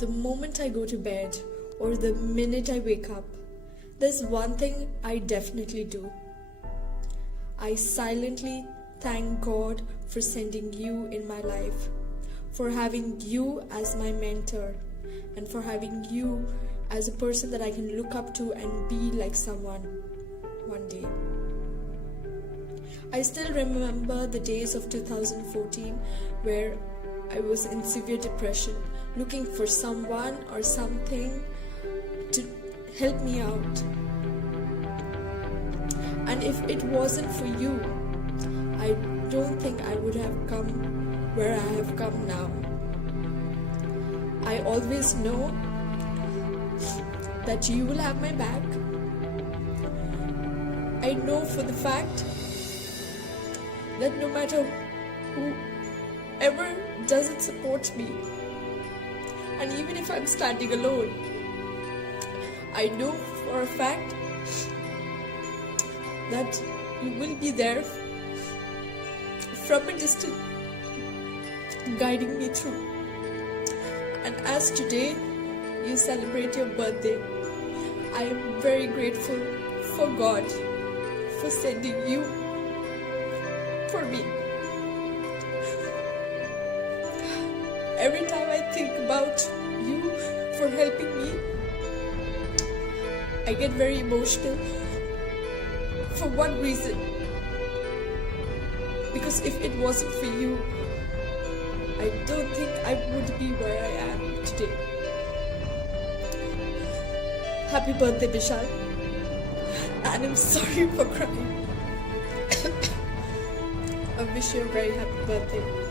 the moment I go to bed or the minute I wake up, there's one thing I definitely do. I silently thank God for sending you in my life, for having you as my mentor, and for having you as a person that I can look up to and be like someone one day. I still remember the days of 2014 where I was in severe depression, looking for someone or something to help me out. And if it wasn't for you, I don't think I would have come where I have come now. I always know that you will have my back. I know for the fact that no matter whoever doesn't support me, and even if I'm standing alone, I know for a fact that you will be there from a distance, guiding me through. And as today you celebrate your birthday, I am very grateful for God for sending you for me. Every time I think about you for helping me, I get very emotional. For one reason, because if it wasn't for you, I don't think I would be where I am today. Happy birthday, Bishal. And I'm sorry for crying. I wish you a very happy birthday.